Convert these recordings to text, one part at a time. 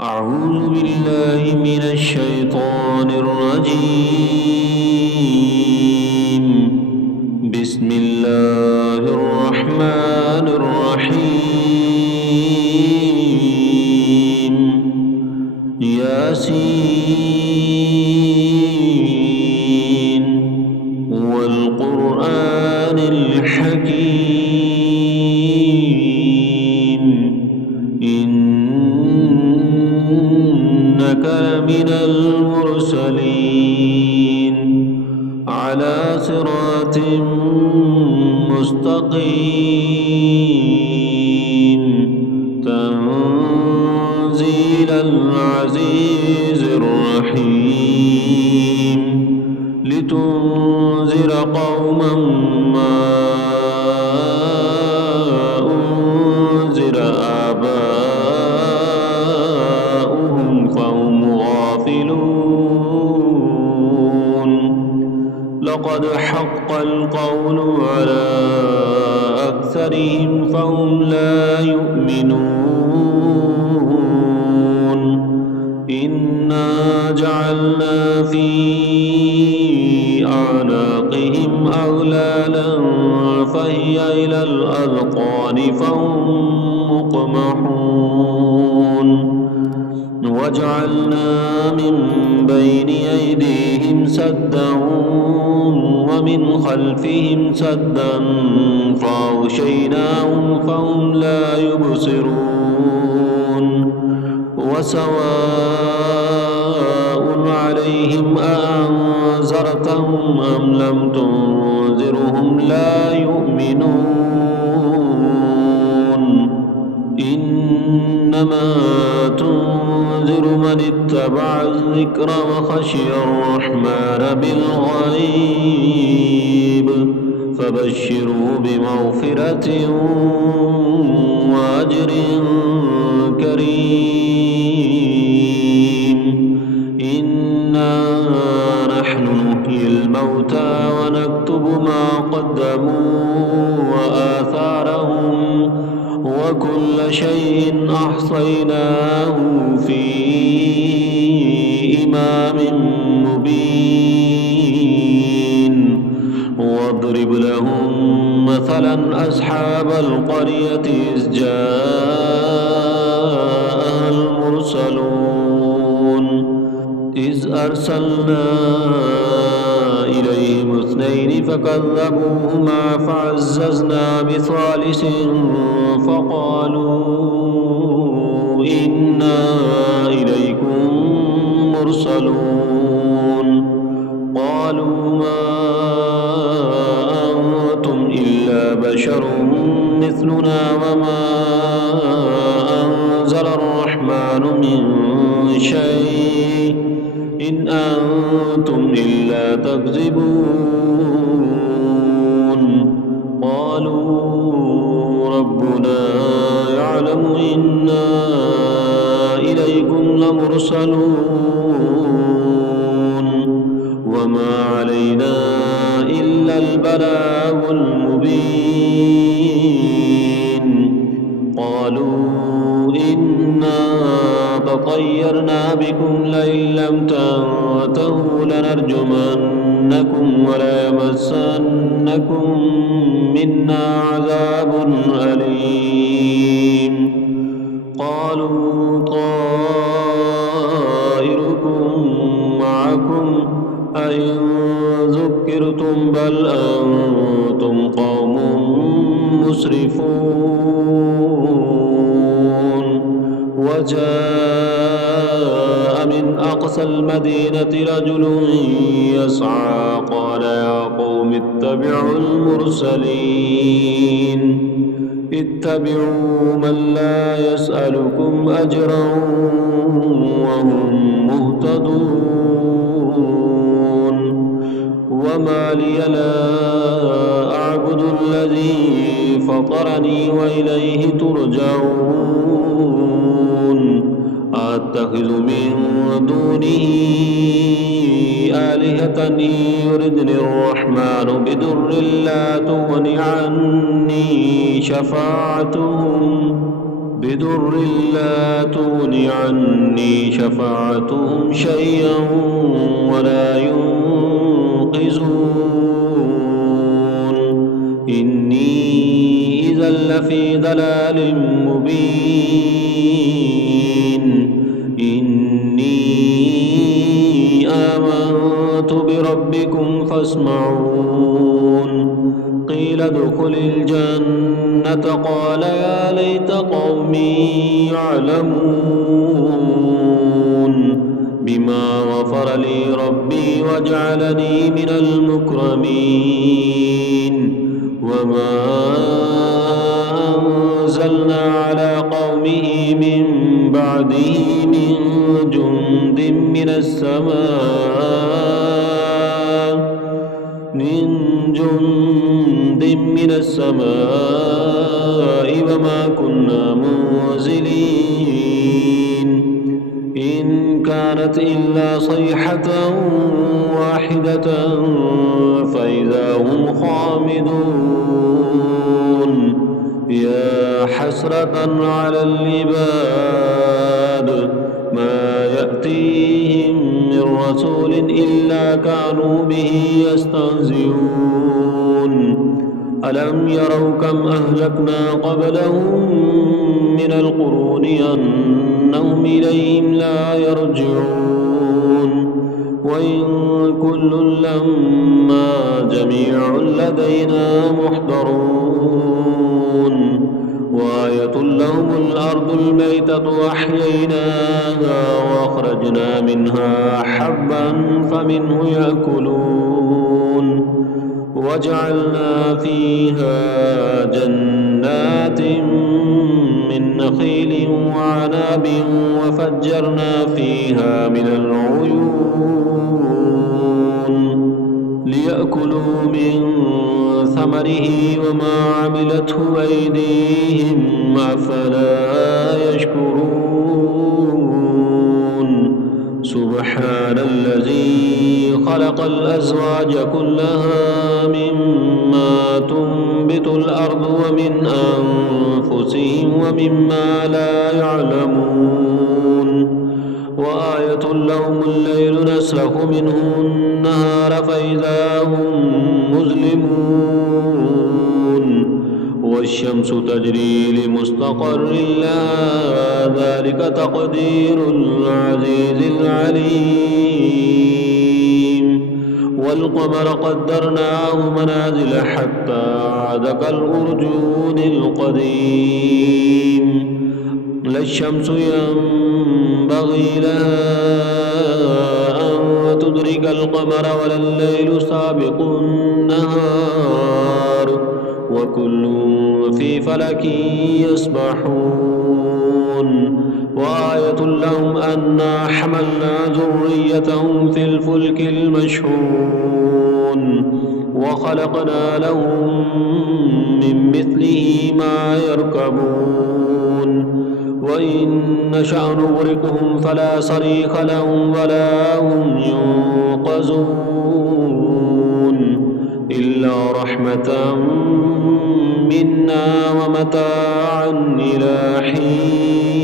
أعوذ بالله من الشيطان الرجيم. بسم الله الرحمن الرحيم. ياسين والقرآن الحكيم. إنك لمن المرسلين على صراط مستقيم. تنزيل العزيز الرحيم. لتنذر قوما ما أنذر آباؤهم فهم غافلون. لقد حق القول على أكثرهم فهم لا يؤمنون. إنا جعلنا في أعناقهم أغلالا فهي إلى الأذقان فهم مقمحون. وجعلنا من بين أيديهم سدا ومن خلفهم سدا فأغشيناهم فهم لا يبصرون. وسواء عليهم أأنذرتهم أم لم تنذرهم لا يؤمنون. إنما تنذر من اتبع الذكر وخشي الرحمن بالغيب فبشره بمغفرة وأجر كريم. إنا نحن نحيي الموتى ونكتب ما قدموا وآثارهم وكل شيء أحصيناه في إمام مبين. واضرب لهم مثلا أصحاب القرية إذ جاءها المرسلون إذ أرسلنا إليهم اثنين فكذبوهما فعززنا بثالث فقالوا إنا إليكم مرسلون. قالوا ما أنتم إلا بشر مثلنا وما أنزل الرحمن من شيء إن أنتم إلا تكذبون. قالوا ربنا يعلم إنا إليكم لمرسلون وما علينا إلا البلاغ المبين. قالوا إنا تطيرنا بكم لئن لم تنتهوا لنرجمنكم وليمسنكم منا عذاب أليم. قالوا طائركم معكم أئن ذكرتم بل أنتم قوم مسرفون. وجاء من أقصى المدينة رجل يسعى قال يا قوم اتبعوا المرسلين. اتبعوا من لا يسألكم أجرا وهم مهتدون. وما لي لا أعبد الذي فطرني وإليه ترجعون. أتخذ من دونه آلهة إن يردني الرحمن بضر لا تغن عني شفاعتهم بضر لا تغن عني شفاعتهم شيئا ولا ينقذون إني إذا لفي ضلال مبين إني آمنت بربكم فاسمعون قيل ادخل الجنة قال يا ليت قومي يعلمون بما غفر لي ربي وجعلني من المكرمين وما أنزلنا على قومه من بعده من جند من السماء وما كنا منزلين إن كانت إلا صيحة واحدة فإذا هم خامدون يا حسرة على العباد ما يأتيهم من رسول إلا كانوا به يستهزئون ألم يروا كم أهلكنا قبلهم من القرون أنهم إليهم لا يرجعون وإن كل لما جميع لدينا محضرون وآية لهم الأرض الميتة أحييناها وأخرجنا منها حبا فمنه يأكلون وجعلنا فيها جنات من نخيل وعناب وفجرنا فيها من العيون ليأكلوا من ثمره وما عملته أيديهم أفلا يشكرون سبحان الذي خلق الأزواج كلها مما تنبت الأرض ومن أنفسهم ومما لا يعلمون وآية لهم الليل نسلخ منه النهار فإذا هم مظلمون والشمس تجري لمستقر لها ذلك تقدير العزيز العليم والقمر قدرناه منازل حتى عاد كالأرجون القديم لا الشمس ينبغي لها أن تدرك القمر ولا الليل سابق النهار وكل في فلك يسبحون وآية لهم أنا حملنا ذريتهم في الفلك المشحون وخلقنا لهم من مثله ما يركبون وإن نشأ نغرقهم فلا صريخ لهم ولا هم ينقذون إلا رحمة منا ومتاعا إلى حين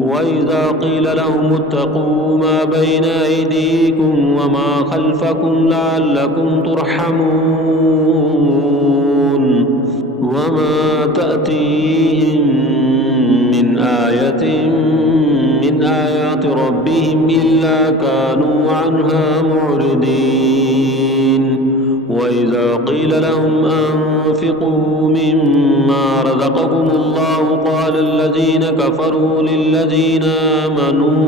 وإذا قيل لهم اتقوا ما بين أيديكم وما خلفكم لعلكم ترحمون وما تأتيهم من آية من آيات ربهم إلا كانوا عنها معرضين وإذا قيل لهم أنفقوا مما رزقكم الله قال الذين كفروا للذين آمنوا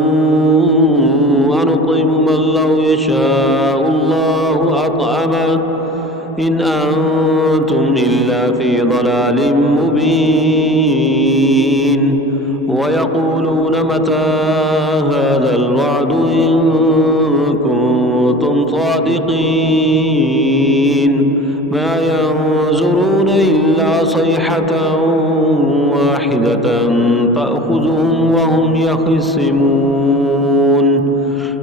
أنطعم من لو يشاء الله أطعمه إن أنتم إلا في ضلال مبين ويقولون متى هذا الوعد إن كنتم صادقين ما ينظرون إلا صيحة واحدة تأخذهم وهم يخصمون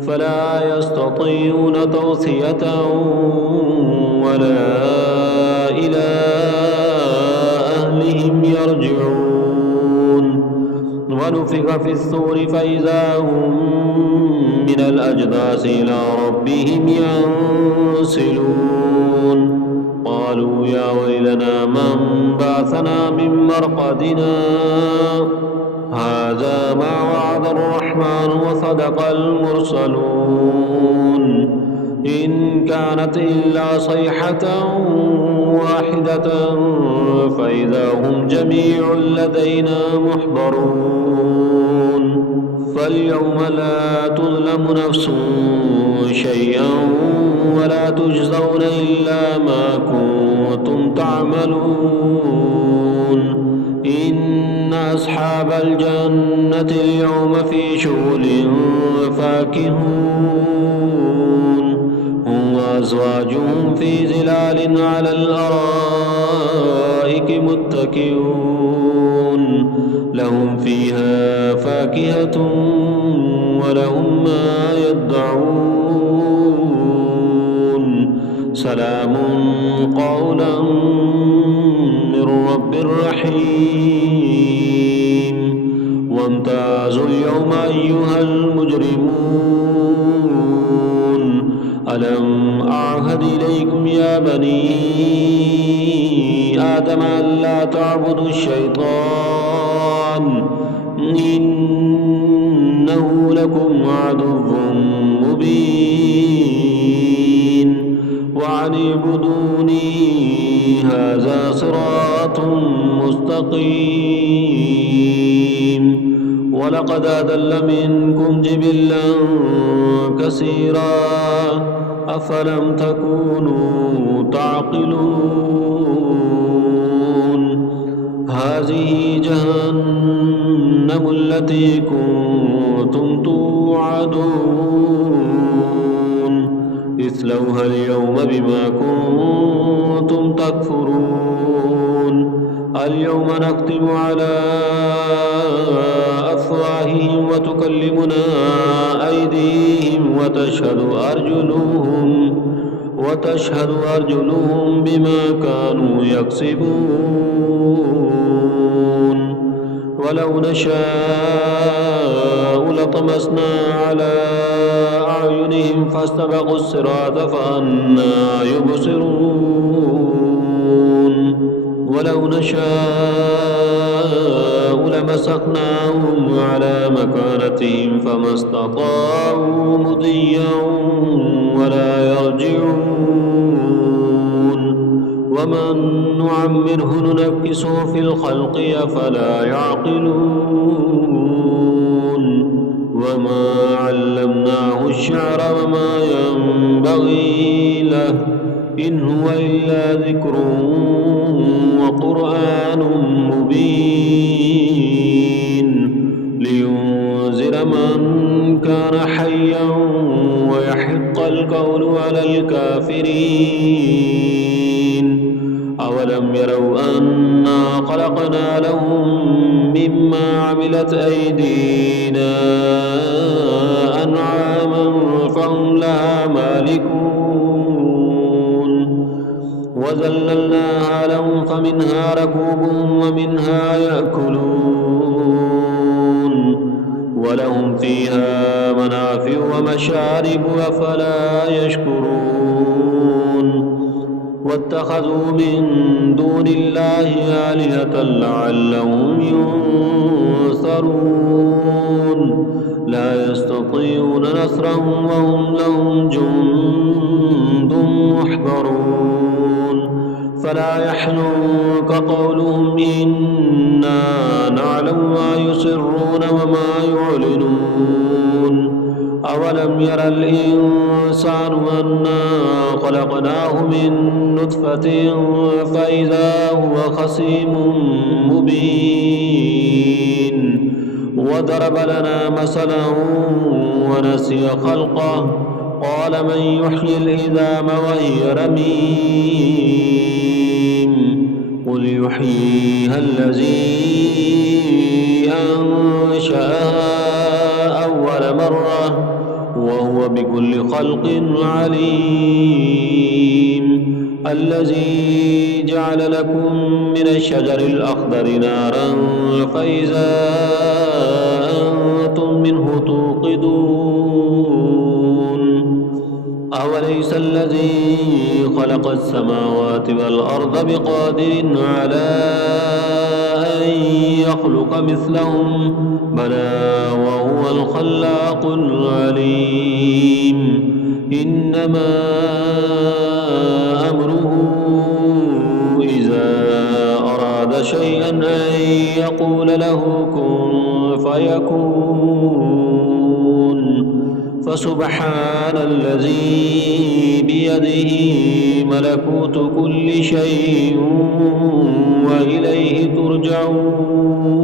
فلا يستطيعون توصية ولا إلى أهلهم يرجعون ونفخ في الصور فإذا هم من الأجداث إلى ربهم ينسلون قالوا يا ويلنا من بعثنا من مرقدنا هذا ما وعد الرحمن وصدق المرسلون إن كانت إلا صيحة واحدة فإذا هم جميع لدينا محضرون فاليوم لا تظلم نفس شيئا ولا تجزون إلا ما كنتم تعملون إن أصحاب الجنة اليوم في شغل فاكهون هم وأزواجهم في ظلال على الأرائك متكئون لهم فيها فاكهة ولهم ما يدعون سلام قولا من رب رحيم وامتازوا اليوم أيها المجرمون ألم أعهد إليكم يا بني آدم ألا تعبدوا الشيطان إنه لكم عدو مبين وأن اعبدوني هذا صراط مستقيم ولقد أضل منكم جبلا كثيرا أفلم تكونوا تعقلون هذه جهنم التي كنتم توعدون اصلوها اليوم بما كنتم تكفرون اليوم نختم على أفواههم وتكلمنا أيديهم وتشهد أرجلهم بما كانوا يكسبون ولو نشاء لطمسنا على أعينهم فاستبقوا الصراط فأنى يبصرون ولو نشاء لمسخناهم على مكانتهم فما استطاعوا مضيا ولا يرجعون ومن نعمره ننكسه في الخلق أفلا يعقلون وما علمناه الشعر وما ينبغي له إن هو إلا ذكر وقرآن مبين لينذر من كان حيا ويحق القول على الكافرين أولم يروا أنا خلقنا لهم مما عملت أيدينا أنعاما فهم لها مالكون وذللناها لهم فمنها ركوبهم ومنها يأكلون ولهم فيها منافع ومشارب أفلا يشكرون واتخذوا من دون الله آلهة لعلهم ينصرون لا يستطيعون نصرهم وهم لهم جند محضرون فلا يحزنك قولهم إنا نعلم ما يسرون وما يعلنون أولم ير الإنسان أنا خلقناه من نطفة فإذا هو خصيم مبين وضرب لنا مثلا ونسي خلقه قال من يحيي العظام وهي رميم قل يحييها الذي أنشأها أول مرة وهو بكل خلق عليم الذي جعل لكم من الشجر الأخضر نارا فإذا أنتم منه توقدون أوليس الذي خلق السماوات والأرض بقادر على أن يخلق مثلهم بلى وهو الخلاق العليم إنما أمره إذا أراد شيئا أن يقول له كن فيكون فسبحان الذي بيده ملكوت كل شيء وإليه ترجعون